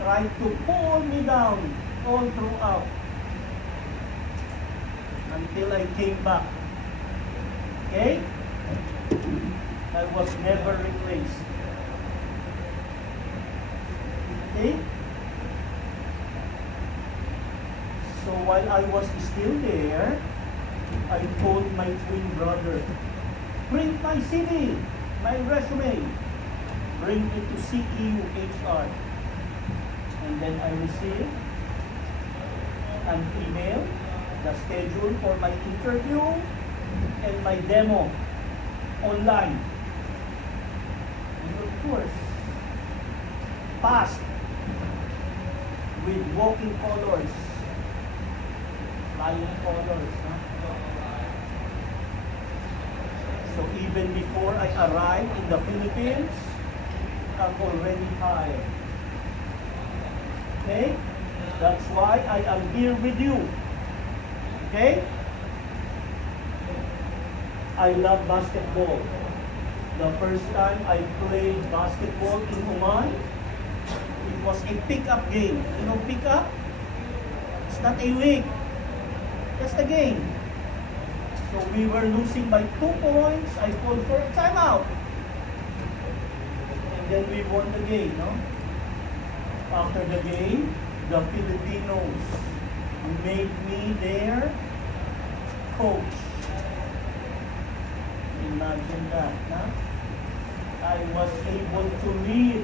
tried to pull me down all throughout until I came back. Okay? I was never replaced. Okay? So while I was still there, I told my twin brother, print my CV, my resume, bring it to CEU HR. And then I received an email, the schedule for my interview and my demo online. And of course, passed with walking colors, flying colors. Huh? So even before I arrived in the Philippines, I'm already hired. Okay? That's why I am here with you. Okay? I love basketball. The first time I played basketball in Oman, it was a pick-up game. You know pick-up? It's not a league. Just a game. So we were losing by 2 points. I called for a timeout. And then we won the game, no? After the game, the Filipinos made me their coach. Imagine that, huh? I was able to lead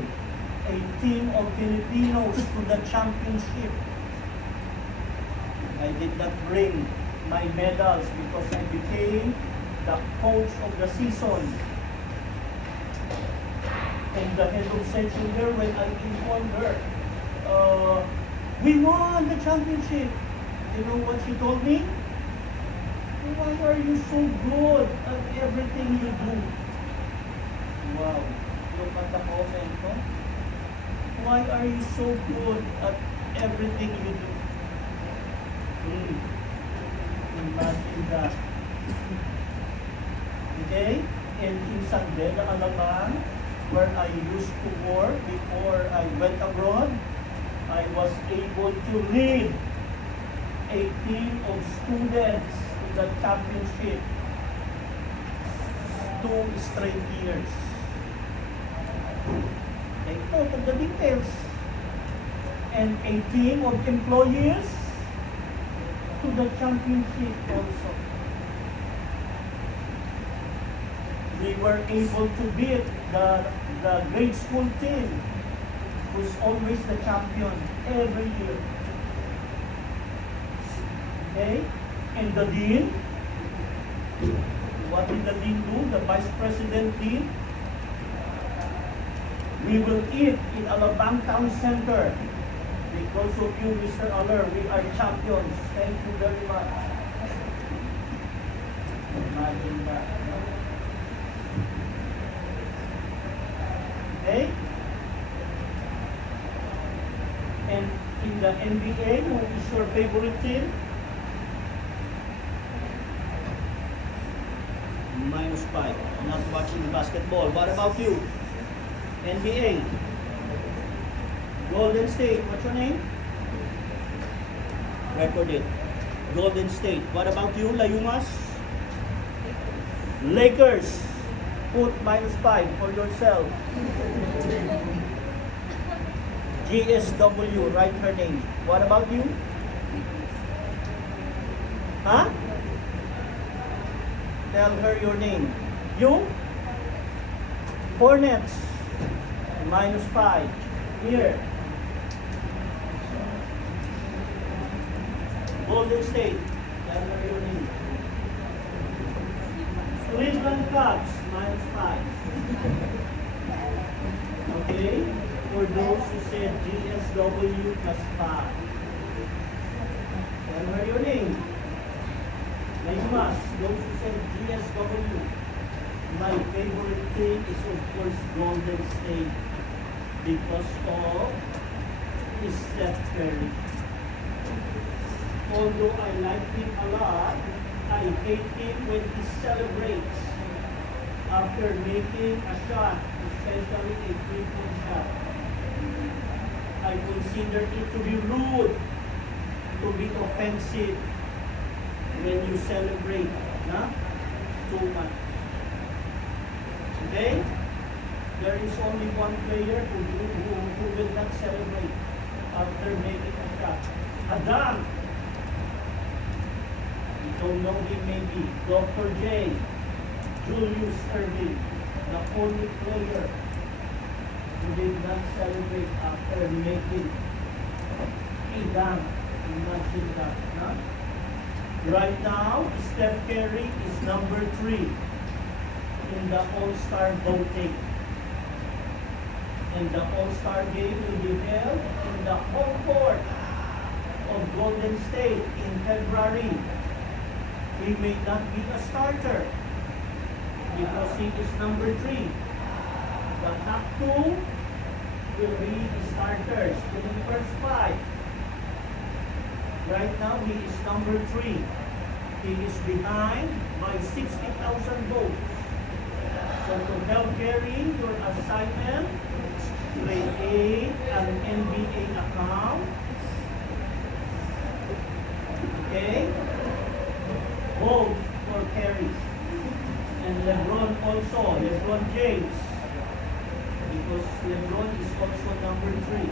a team of Filipinos to the championship. I did not bring my medals because I became the coach of the season. And the head of section there, when I informed her, we won the championship. You know what she told me? Why are you so good at everything you do? Wow, look at the comment, no? Why are you so good at everything you do? Imagine that. Okay? And in San Beda, Alamang, where I used to work before I went abroad, I was able to lead a team of students to the championship 2 straight years. Take note of the details. And a team of employees to the championship also. We were able to beat the grade school team, who's always the champion every year. Okay? And the dean, what did the dean do? The vice president did? We will eat in Alabang Town Center. Because of you, Mr. Aller, we are champions. Thank you very much. Imagine that. Okay? And in the NBA, who is your favorite team? -5. Not watching basketball. What about you? NBA. Golden State. What's your name? Record it. Golden State. What about you, Layumas? Lakers. Put -5 for yourself. GSW. Write her name. What about you? Huh? Tell her your name. You? Hornets. -5. Here. Golden State. Tell her your name. Cleveland Cubs. -5. Okay? For those who said GSW +5. Tell her your name. Layumas, those who said GSW. My favorite team is of course Golden State because of Steph Curry. Although I like him a lot, I hate him when he celebrates after making a shot, especially a 3-point shot. I I consider it to be rude, to be offensive when you celebrate too much. Okay? There is only one player who will not celebrate after making a shot. Adam. You don't know him maybe. Dr. J. Julius Erving. The only player who did not celebrate after making a dunk. Imagine that. Huh? Right now, Steph Curry is number 3 in the All-Star voting. And the All-Star game will be held in the home court of Golden State in February. He may not be a starter because he is number 3. The top 2 will be starters in the first 5. Right now, he is number 3. He is behind by 60,000 votes. So to help carry your assignment, create an NBA account. Okay? Vote for Kerry. And LeBron also, LeBron James. Because LeBron is also number 3.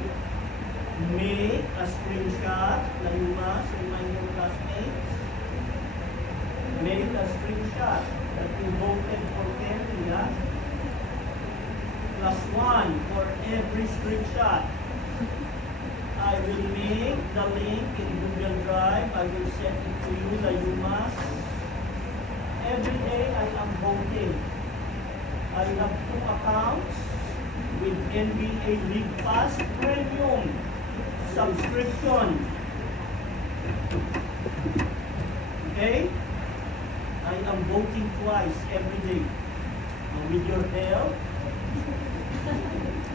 Make a screenshot, Layumas, remind your classmates. Make a screenshot that you voted for Kerry, +1 for every screenshot. I will make the link in Google Drive. I will send it to you, Layumas. Every day I am voting. I have 2 accounts with NBA League Pass Premium subscription. Okay? I am voting twice every day. With your help,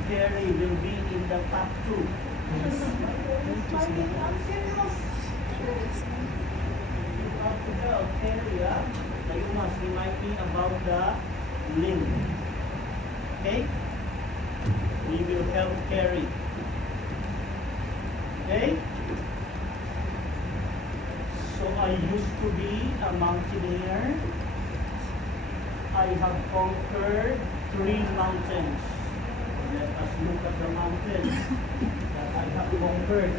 Kerry will be in the top 2. I'm serious. You have to help Kerry, you must remind me about the link. Okay? We will help Kerry. Okay? So I used to be a mountaineer. I have conquered 3 mountains. Let us look at the mountains that I have conquered.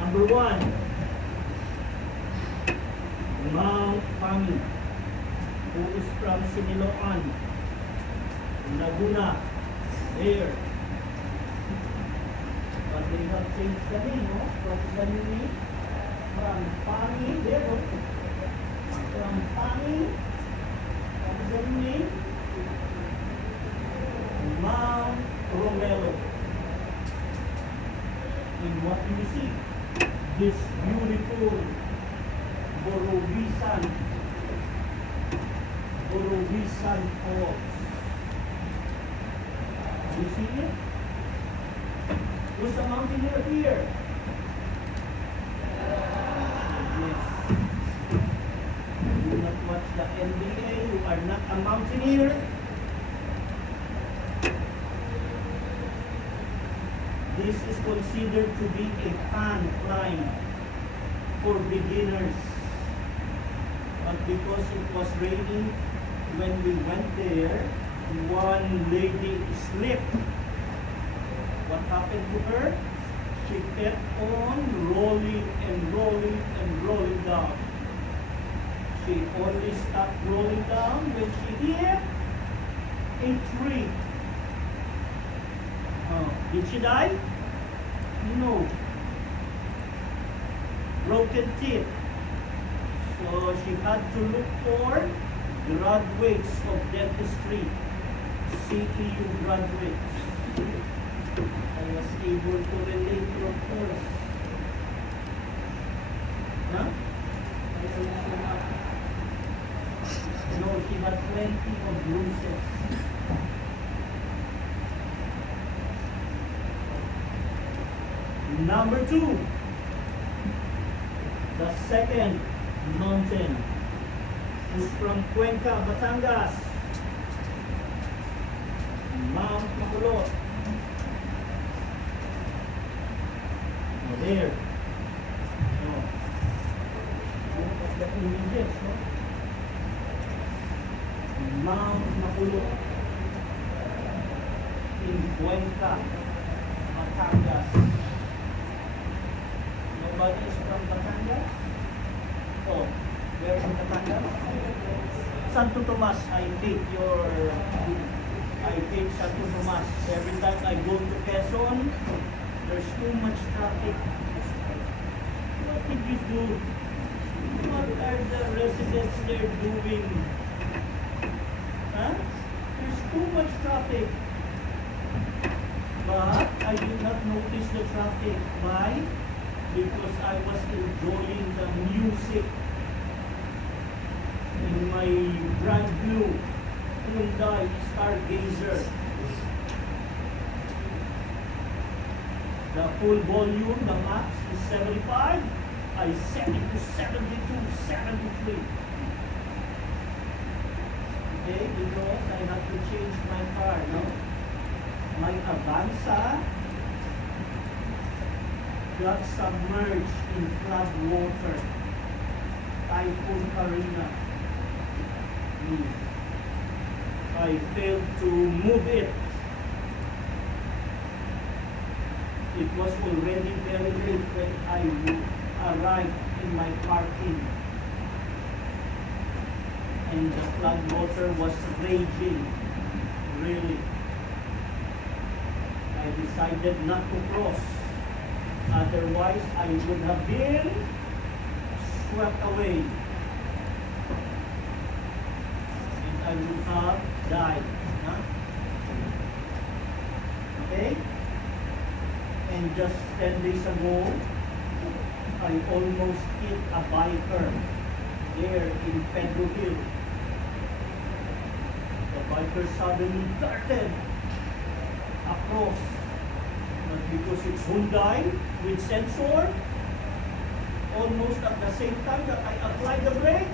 Number 1, Mount Pami, who is from Siniloan, Laguna, there. But they have changed the name, no? What's the new name? From Pami, there, no? From Pami, what's the new name? Mount Romelo. And what do you see? This beautiful Borovisan Falls. You see it? Who's the mountaineer here? Yes. You do not watch the NBA, you are not a mountaineer. This is considered to be a fan climb for beginners. But because it was raining when we went there, one lady slipped. What happened to her? She kept on rolling and rolling and rolling down. She only stopped rolling down when she hit a tree. Did she die? No. Broken teeth. So she had to look for graduates of dentistry. CEU graduates. I was able to relate to, of course. Huh? No, she had plenty of bruises. Number 2, the second mountain is from Cuenca, Batangas, Mount Makulot. There. Oh. Look at the images, no? Mount Makulot in Cuenca, Batangas. Nobody is from Batangas? Oh, where in Batangas? Santo Tomas, I think Santo Tomas. Every time I go to Quezon, there's too much traffic. What did you do? What are the residents there doing? Huh? There's too much traffic. But I did not notice the traffic. Why? Because I was enjoying the music in my brand new Hyundai Stargazer. The full volume, the max is 75. I set it to 72, 73. Okay, because I have to change my car, no? My Avanza got submerged in flood water. Typhoon Karina. I failed to move it. It was already very late when I arrived in my parking. And the flood water was raging. Really. I decided not to cross. Otherwise, I would have been swept away. And I would have died. Huh? Okay? And just 10 days ago, I almost hit a biker there in Pedro Hill. The biker suddenly darted across. But because it's Hyundai with sensor, almost at the same time that I applied the brake,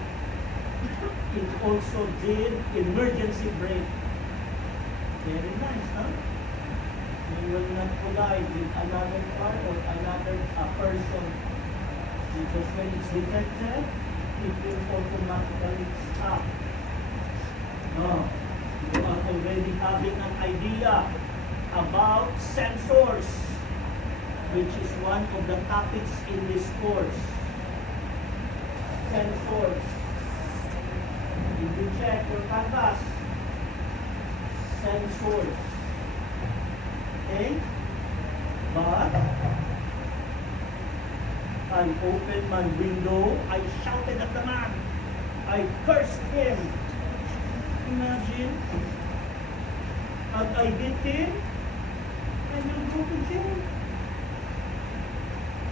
it also did emergency brake. Very nice, huh? You will not collide with another car or another person. Because when it's detected, it will automatically stop. No. You are already having an idea about sensors, which is one of the topics in this course. Sensors. If you check your canvas, sensors. Okay? But I opened my window, I shouted at the man, I cursed him. Imagine, and I hit him, and you'll go to jail.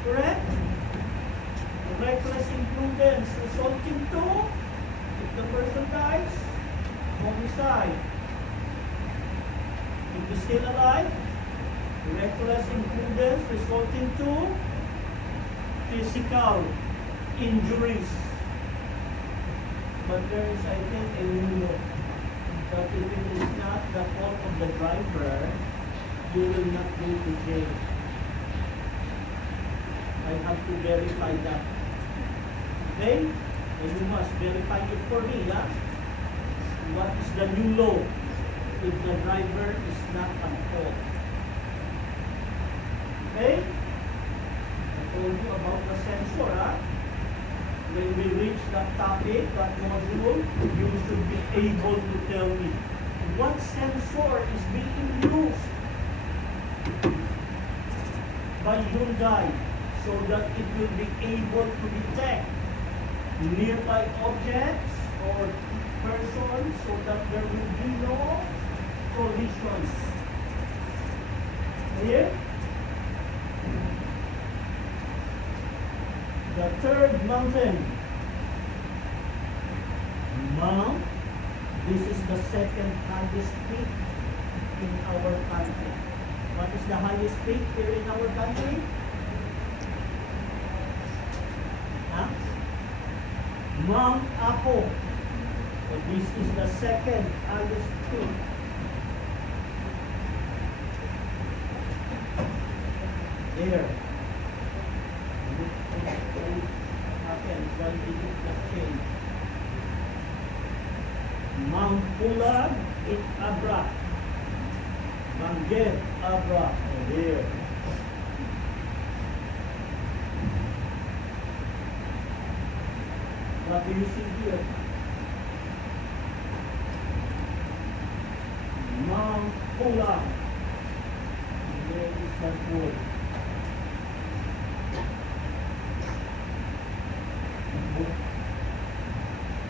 Correct? Reckless imprudence resulting to, if the person dies, homicide. If he's still alive, reckless imprudence resulting to physical injuries. But there is, I think, a rule that if it is not the fault of the driver, you will not go to jail. I have to verify that. Okay? And you must verify it for me, yeah? What is the new law if the driver is not at fault? Okay? I told you about the sensor, huh? When we reach that topic, that module, you should be able to tell me what sensor is being used by Hyundai so that it will be able to detect nearby objects or persons so that there will be no collisions. Clear? The third mountain, Mount, this is the second highest peak in our country. What is the highest peak here in our country? Huh? Mount Apo. So this is the second highest peak. There. it did not change. Mount Pulag, it Abra. Manggit, Abra. Oh, there. What do you see here? Mount Pulag. There is that word.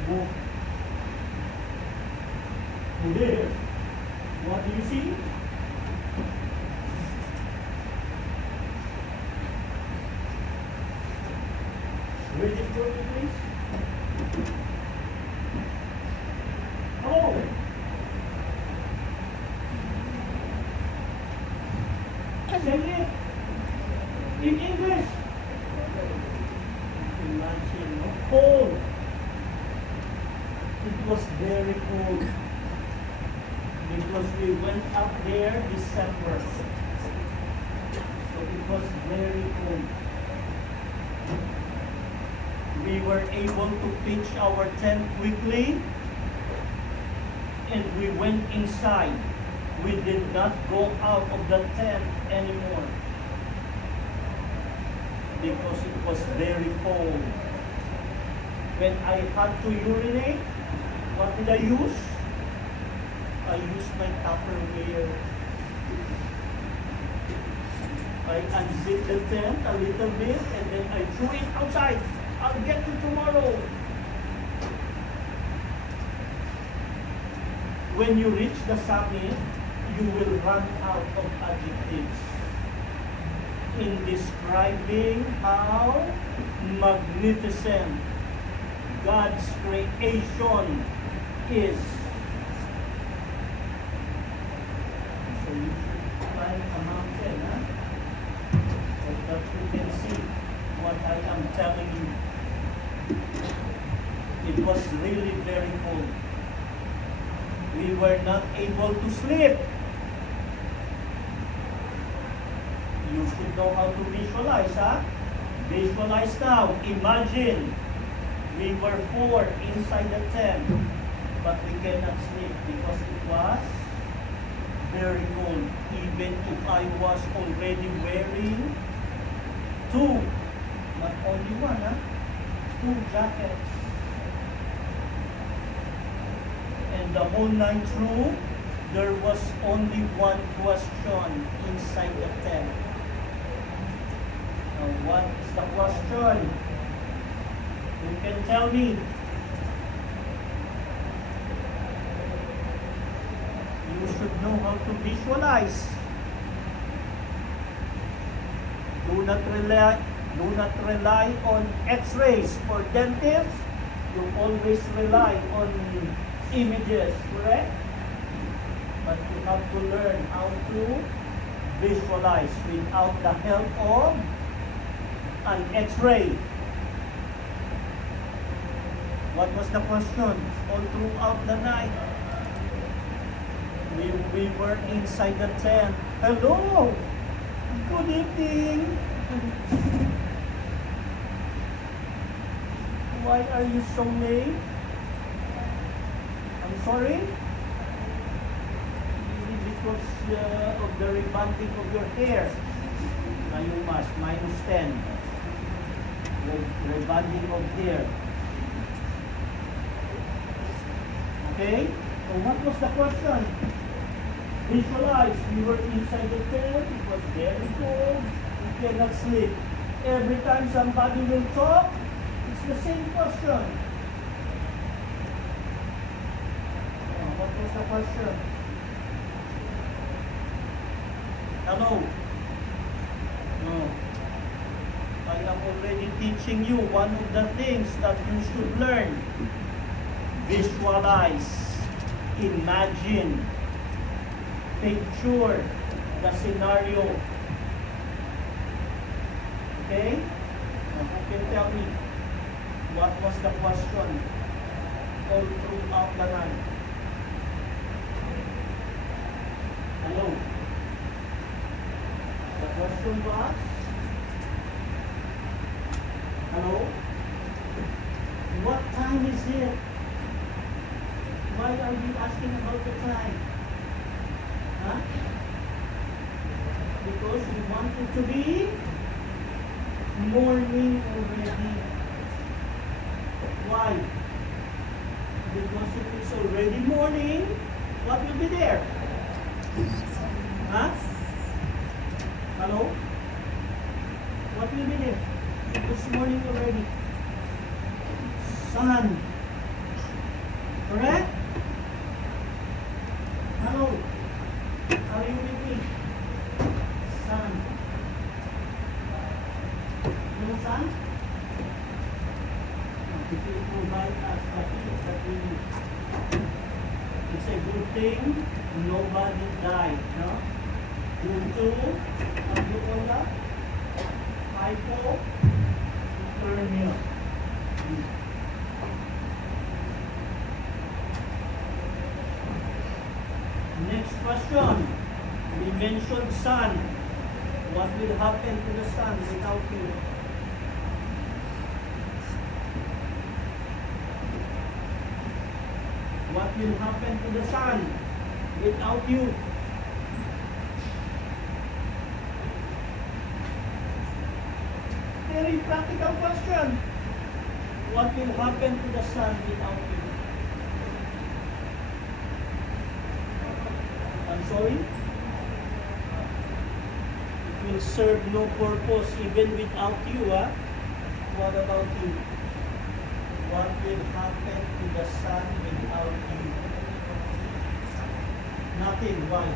Book. There. What do you see? Read it for me, please. Oh! Say it in English. Imagine, no? Cold. It was very cold because we went up there December. So it was very cold. We were able to pitch our tent quickly and we went inside. We did not go out of the tent anymore because it was very cold. When I had to urinate, what did I use? I used my Tupperware. I unzipped the tent a little bit and then I threw it outside. I'll get you tomorrow. When you reach the summit, you will run out of adjectives in describing how magnificent God's creation is. So you should climb a mountain, huh? So that you can see what I am telling you. It was really very cold. We were not able to sleep. You should know how to visualize, huh? Visualize now. Imagine we were 4 inside the tent, but we cannot sleep because it was very cold. Even if I was already wearing 2, not only 1, huh? 2 jackets. And the whole night through, there was only one question inside the tent. Now, what is the question? You can tell me. You should know how to visualize. Do not rely on x-rays or dentists. You always rely on images, correct? But you have to learn how to visualize without the help of an x-ray. What was the question? All throughout the night, we were inside the tent. Hello! Good evening! Why are you so late? I'm sorry? Maybe because of the rebonding of your hair. Now you must, -10. Rebonding of hair. Okay? So what was the question? Visualize. We were inside the tent. It was very cold. We cannot sleep. Every time somebody will talk, it's the same question. What was the question? Hello? No. I am already teaching you one of the things that you should learn. Visualize. Imagine. Picture the scenario. Okay? Now, who can tell me what was the question all throughout the night? Hello? The question was? Hello? What time is it? Why are you asking about the time? Huh? Because we want it to be morning already. Why? Because if it's already morning, what will be there? Huh? Hello? What will be there? It's morning already. Sun. Correct? Hello? Are you with me? Sun. No sun? It will provide us the heat that we need. It's a good thing nobody died, no? Due to, what do you call that? Hypothermia. Next question. We mentioned sun. What will happen to the sun without you? What will happen to the sun without you? Very practical question. What will happen to the sun without you? I'm sorry? It will serve no purpose even without you, huh? What about you? What will happen to the sun without you? Nothing. Why?